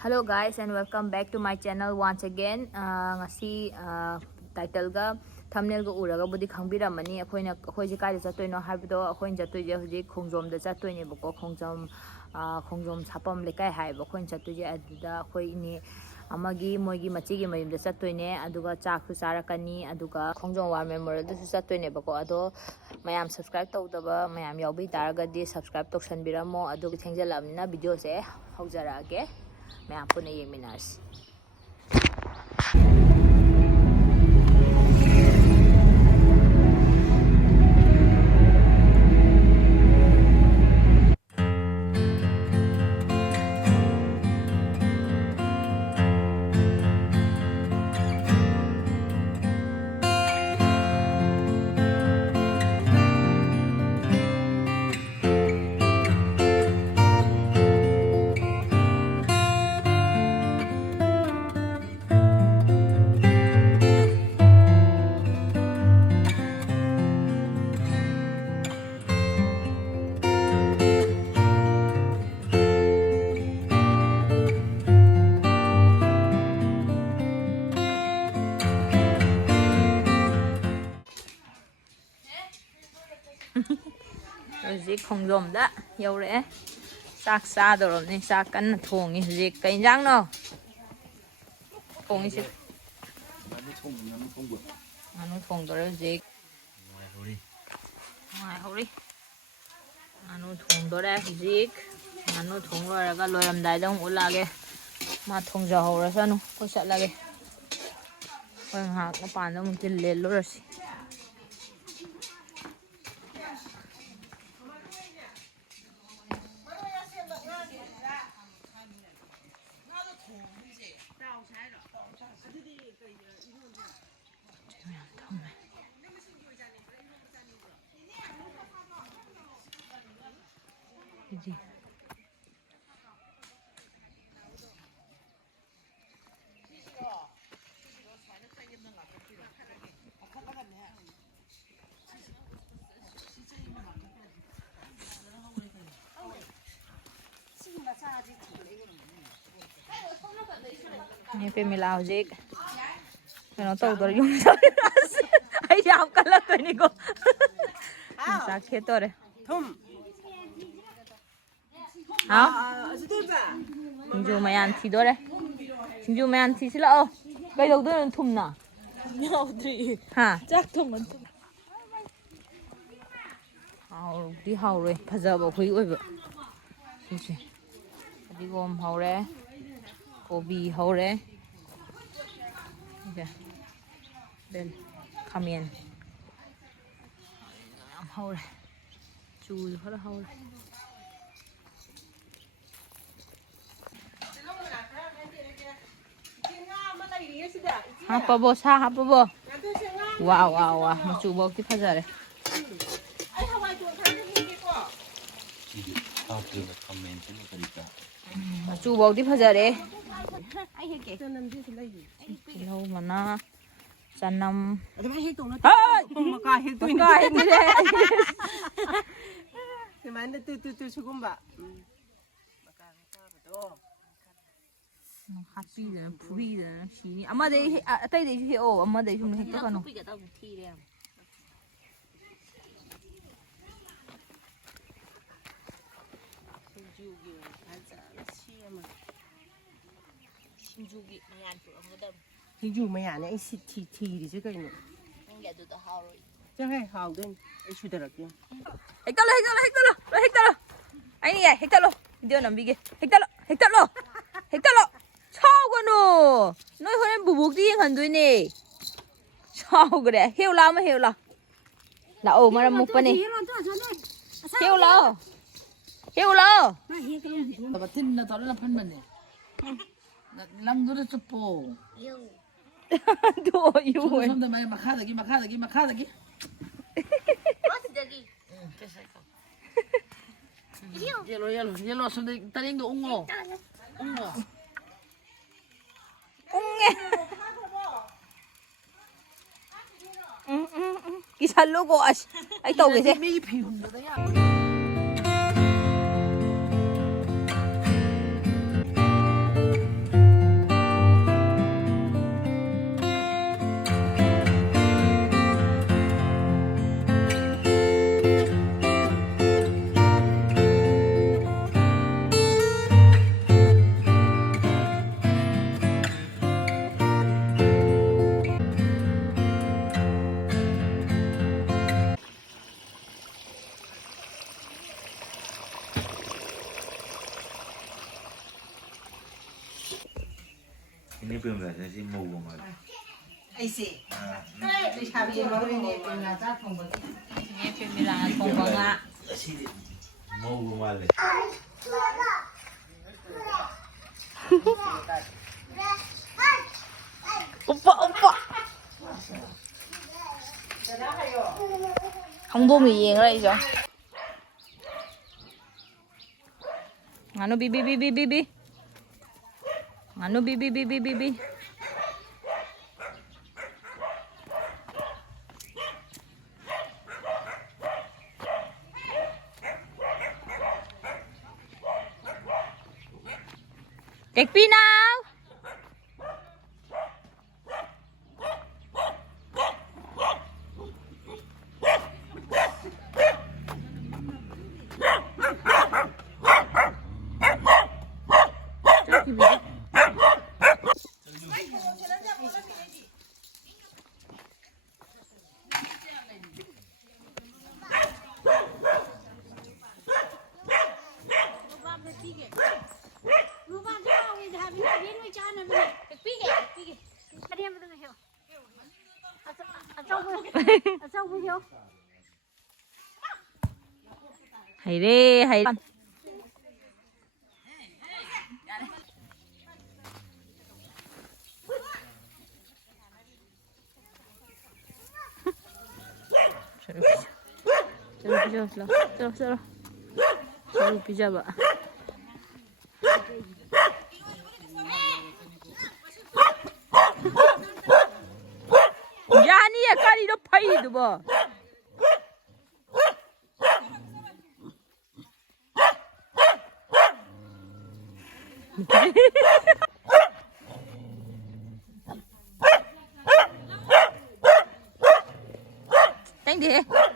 Hello guys and welcome back to my channel once again. Ngasi title ga thumbnail ga uraga budi khangbiramani akhoi je kai chatoino haibido akhoi jatoije hoji khongjom da chatoine bako khongjom sapam lekai haibo akhoi chatoije aduda akhoi ini amagi moigi machi gi mayum da chatoine aduga chak su charakani aduga khongjom war memorial da su chatoine bako ado mayam subscribe tawdaba mayam yawbi taraga di subscribe toksanbiramo aduga thengjalamna video se haujarage मैं आपको नहीं ये Manas Hꯧzik khongjom da yaure sak sa doromni sak kan thongi houzik kai injang no thongi si anu thong dore houzik ngai hori anu thong dore houzik anu thong loraga loiram dai dong ulage ma thong ja hora sanu ko chatlage hoi hak na pan dong til le lorasi Ini pemila houzik kano tawdor yung ay yam kala to ni ko sakhe tore thum ha sinju mayan thi dore sinju mayan thi sila o kai dawdo thum na yaudri ha chak thum hau di hau rồi phajaba khui oi ba si di gom haure kobi haure bel khamien am haure chu hora haure hapa bo sa hapa bo wow wow wow machu bo ki phajare machu bo di phajare lâu mà nó san năm happy rồi, free rồi, xí amma đây, tay đây chứ ô, amma đây chúng mình hết tất cả nó. Hinju mày à này thì thì chứ cái nữa. Chắc hay hào đấy, anh suy được chưa? Hết talo. Anh này, hết talo. Video nằm bigi. Hết talo. Chao cái nó. Nói hồi em bù bù đi hàng đuôi nè. Chao cái đấy, hiểu lao mà hiểu lao. Là ồ mà làm một phần này. Hiểu lao. Bà tin là tao là phân mình này. Lăng nó chụp bộ. Đồ yêu. Xong rồi mày mặc khá được kì. Yellow, xong rồi ta đánh đồ ung ngô. Cái sao logo ai tàu cái gì? Ini belum ada sih mau mal. ไอ้สิไปชาบีมาเลยเนี่ยเป็นงานจ้าของบริษัท นี่เป็นเวลาของบังละ Sih mau mal. 오빠 강범이 이행을 해줘 안우 비비비비비비 안우 비비비비비비 덱비 now hay đi hay Chalo pija ba Yani ya kari do pai du ba Thank you.